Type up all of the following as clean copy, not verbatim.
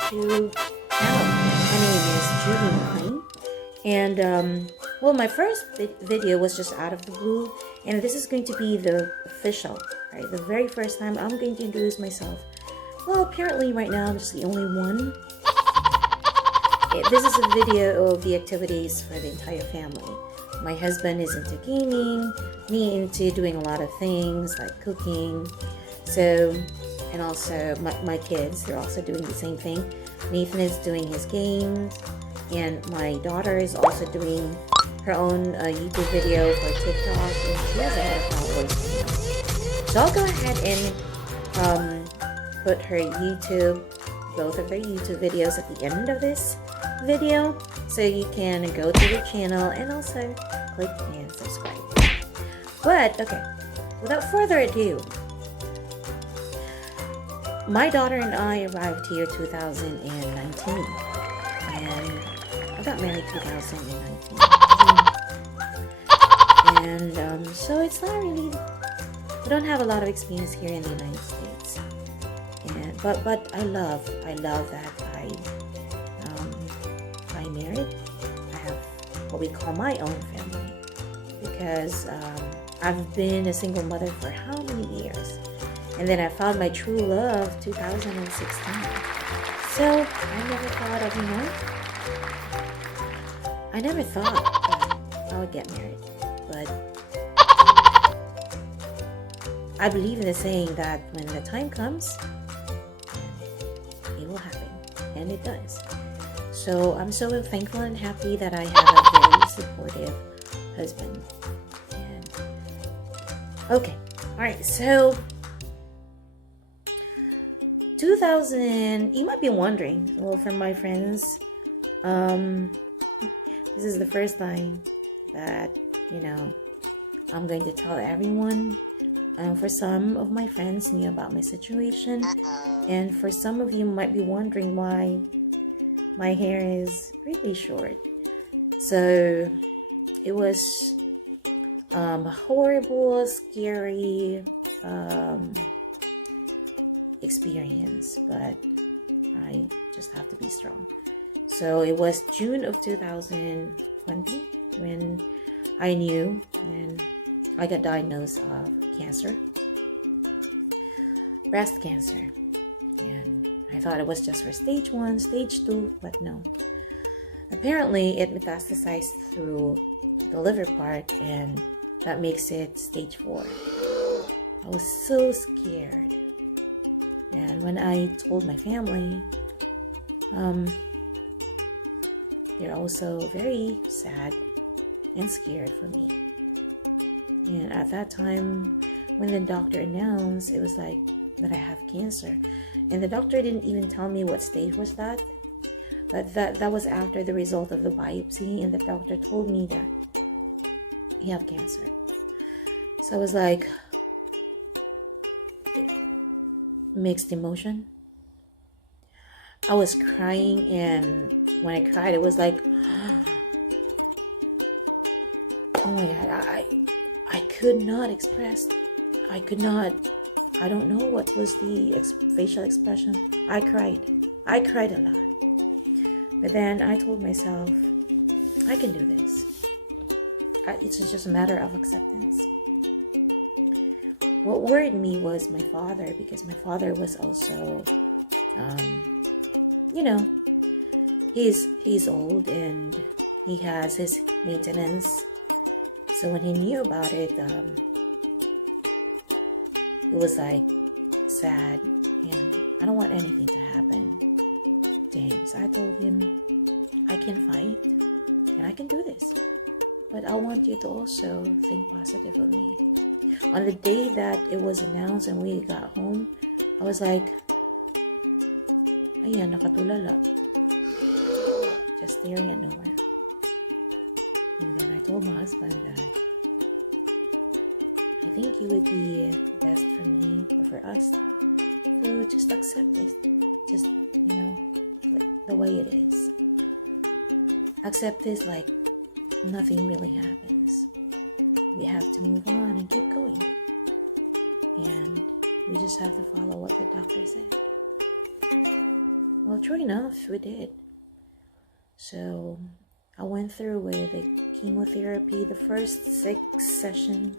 YouTube channel. My name is Julie McClains, and well, my first video was just out of the blue, and this is going to be the official, right? The very first time I'm going to introduce myself. Well, apparently right now I'm just the only one. This is a video of the activities for the entire family. My husband is into gaming, me into doing a lot of things like cooking. So, and also my kids, they're also doing the same thing. Nathan is doing his games, and my daughter is also doing her own YouTube video for TikTok, and she has a lot of followers. So I'll go ahead and put her YouTube, both of their YouTube videos at the end of this video, so you can go to the channel and also click and subscribe. But okay, without further ado, my daughter and I arrived here 2019, and I got married 2019. And so it's not really, we don't have a lot of experience here in the United States. And but I love that I married. I have what we call my own family, because I've been a single mother for how many years? And then I found my true love 2016. So I never thought I would get married. But I believe in the saying that when the time comes, it will happen. And it does. So I'm so thankful and happy that I have a very supportive husband. And okay. Alright, so 2000, you might be wondering, well, from my friends, this is the first time that, I'm going to tell everyone. For some of my friends knew about my situation. And for some of you might be wondering why my hair is really short. So it was a horrible, scary experience, but I just have to be strong. So it was June of 2020 when I knew, and I got diagnosed of cancer, breast cancer. And I thought it was just for stage 1, stage 2, but no. Apparently it metastasized through the liver part, and that makes it stage 4. I was so scared. And when I told my family, they're also very sad and scared for me. And at that time, when the doctor announced, it was like that I have cancer. And the doctor didn't even tell me what stage was that. But that was after the result of the biopsy, and the doctor told me that you have cancer. So I was like, mixed emotion. I was crying, and when I cried, it was like, oh my God, I could not express. I don't know what was the facial expression. I cried a lot. But then I told myself, I can do this. It's just a matter of acceptance. What worried me was my father, because my father was also, he's old and he has his maintenance. So when he knew about it, it was like sad, and I don't want anything to happen to him. So I told him, I can fight and I can do this, but I want you to also think positive of me. On the day that it was announced and we got home, I was like, ayan, nakatulala. Just staring at nowhere. And then I told my husband that I think it would be best for me or for us to just accept this. Just, like the way it is. Accept this like nothing really happens. We have to move on and keep going. And we just have to follow what the doctor said. Well, true enough, we did. So I went through with the chemotherapy, the first 6 session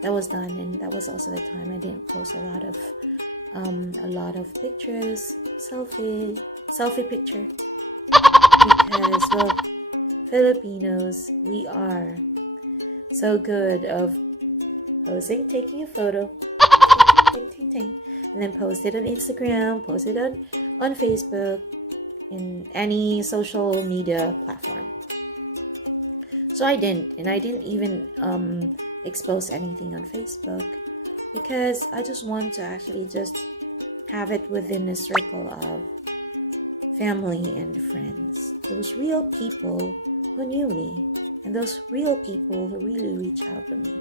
that was done, and that was also the time I didn't post a lot of pictures, selfie picture, because well, Filipinos, we are so good of posing, taking a photo, ting, ting, ting, and then post it on Instagram, post it on Facebook, in any social media platform. So I didn't, and I didn't even expose anything on Facebook, because I just want to actually just have it within a circle of family and friends, those real people who knew me, and those real people who really reach out to me.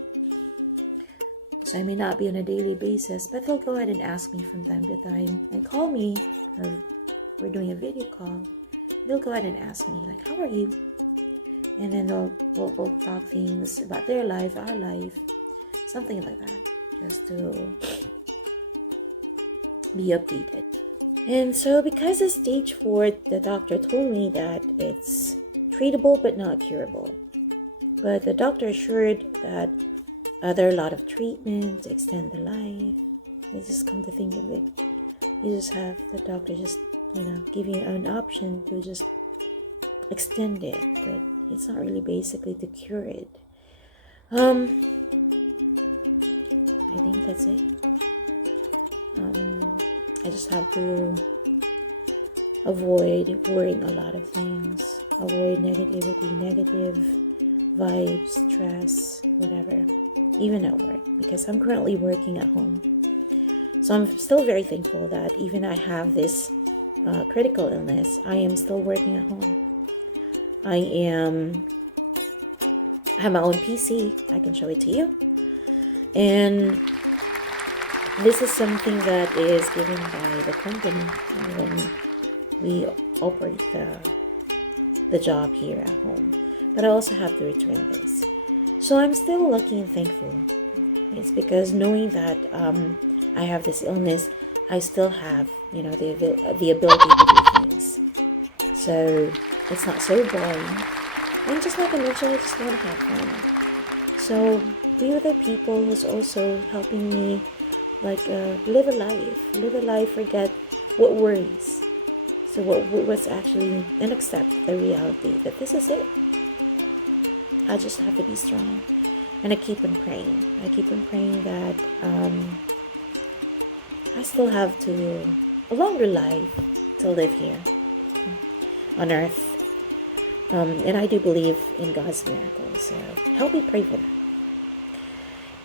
So I may not be on a daily basis, but they'll go ahead and ask me from time to time and call me, or we're doing a video call. They'll go ahead and ask me like, how are you? And then we'll talk things about their life, our life, something like that, just to be updated. And so because of stage 4, the doctor told me that it's treatable but not curable. But the doctor assured that there are a lot of treatments to extend the life. You just come to think of it, you just have the doctor just, give you an option to just extend it, but it's not really basically to cure it. I think that's it. I just have to avoid worrying a lot of things, avoid negativity, negative vibes, stress, whatever, even at work, because I'm currently working at home. So I'm still very thankful that even I have this critical illness, I am still working at home. I have my own PC. I can show it to you. And this is something that is given by the company when we operate the job here at home. But I also have to return this. So I'm still lucky and thankful. It's because knowing that I have this illness, I still have, the ability to do things. So it's not so boring. And just like I mentioned, I just want to have fun. So be with the people who's also helping me, like live a life, forget what worries. So what's actually, and accept the reality that this is it. I just have to be strong. And I keep on praying. I keep on praying that I still have a longer life to live here on earth. And I do believe in God's miracles. So help me pray for that.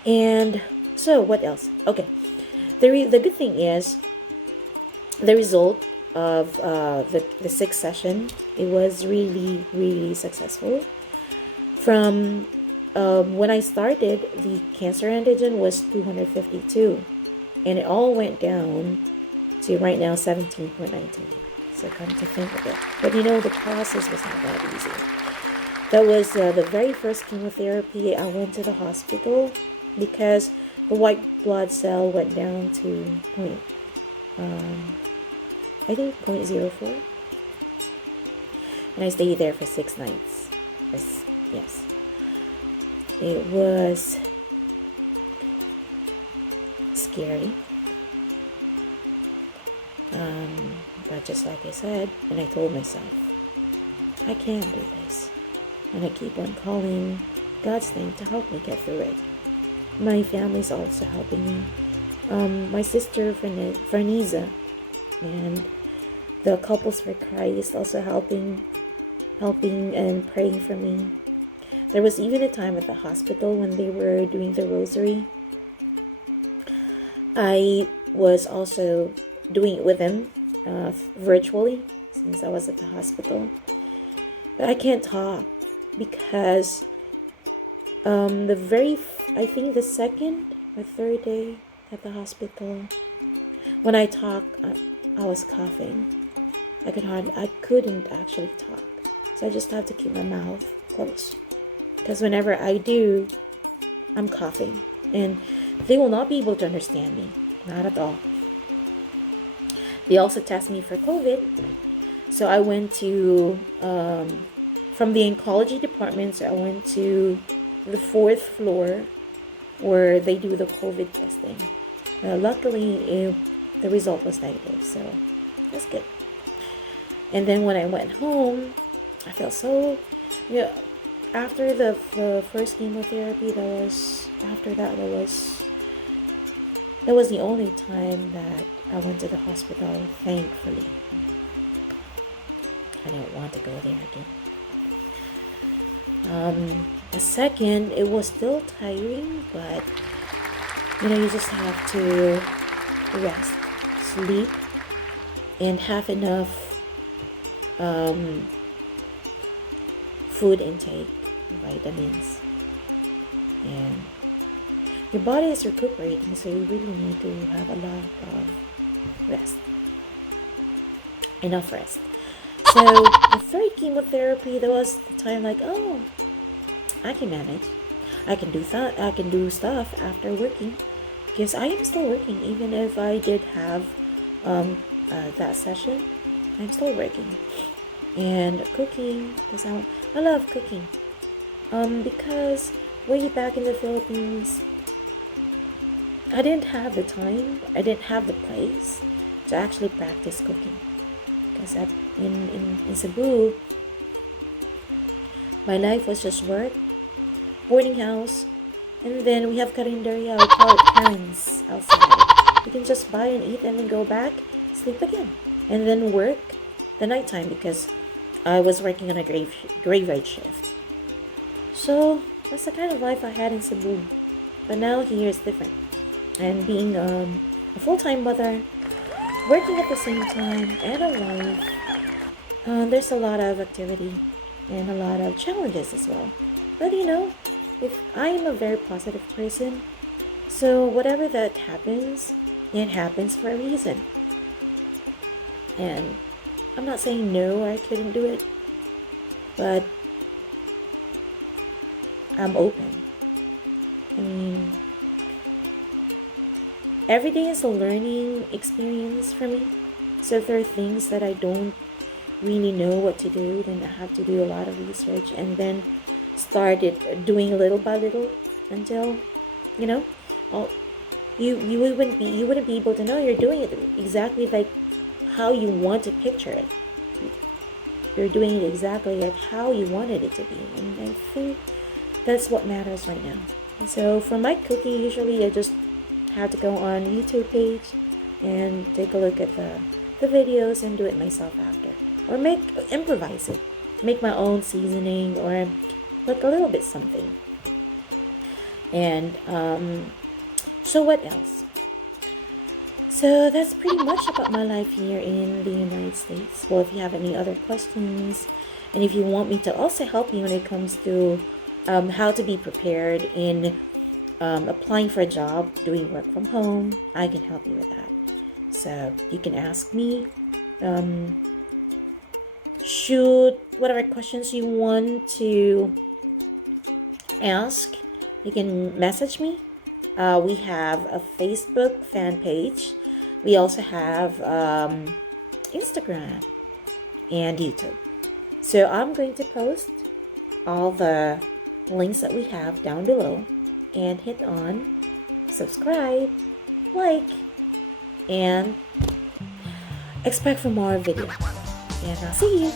And so what else? Okay. The good thing is the result of the 6th session, it was really, really successful. From when I started, the cancer antigen was 252, and it all went down to right now 17.19. So come to think of it, but the process was not that easy. That was the very first chemotherapy. I went to the hospital because the white blood cell went down to I think 0.04, and I stayed there for 6 nights. Yes, it was scary, but just like I said, and I told myself, I can do this, and I keep on calling God's name to help me get through it. My family's also helping me. My sister Farniza and the Couples for Christ also helping and praying for me. There was even a time at the hospital when they were doing the rosary. I was also doing it with them virtually, since I was at the hospital. But I can't talk because I think the 2nd or 3rd day at the hospital, when I talked, I was coughing. I couldn't actually talk. So I just have to keep my mouth closed. Because whenever I do, I'm coughing. And they will not be able to understand me. Not at all. They also test me for COVID. So I went to, from the oncology department, so I went to the fourth floor where they do the COVID testing. Luckily, the result was negative, so that's good. And then when I went home, I felt so, yeah. After the first chemotherapy, that was the only time that I went to the hospital. Thankfully, I didn't want to go there again. The second, it was still tiring, but you just have to rest, sleep, and have enough food intake, vitamins, and your body is recuperating, so you really need to have a lot of rest, enough rest. So the third chemotherapy, there was the time like, oh, I can manage. I can do stuff after working, because I am still working. Even if I did have that session, I'm still working and cooking, because I love cooking. Because way back in the Philippines, I didn't have the time. I didn't have the place to actually practice cooking, because in Cebu, my life was just work, boarding house, and then we have karinderya. We call it parents outside. You can just buy and eat and then go back, sleep again, and then work the nighttime, because I was working on a graveyard shift. So that's the kind of life I had in Cebu. But now here is different. And being a full-time mother, working at the same time, and a wife, there's a lot of activity and a lot of challenges as well. But if I am a very positive person, so whatever that happens, it happens for a reason. And I'm not saying no, I couldn't do it, but I'm open. I mean, every day is a learning experience for me. So if there are things that I don't really know what to do, then I have to do a lot of research and then started doing little by little until, you wouldn't be able to know you're doing it exactly like how you want to picture it. You're doing it exactly like how you wanted it to be, and I think that's what matters right now. And so for my cooking, usually I just have to go on YouTube page and take a look at the videos and do it myself after, or improvise it, make my own seasoning, or like a little bit something. And so what else? So that's pretty much about my life here in the United States. Well, if you have any other questions, and if you want me to also help you when it comes to how to be prepared in applying for a job, doing work from home, I can help you with that. So you can ask me, shoot whatever questions you want to ask. You can message me. We have a Facebook fan page. We also have Instagram and YouTube. So I'm going to post all the links that we have down below, and hit on subscribe, like, and expect for more videos. And I'll see you.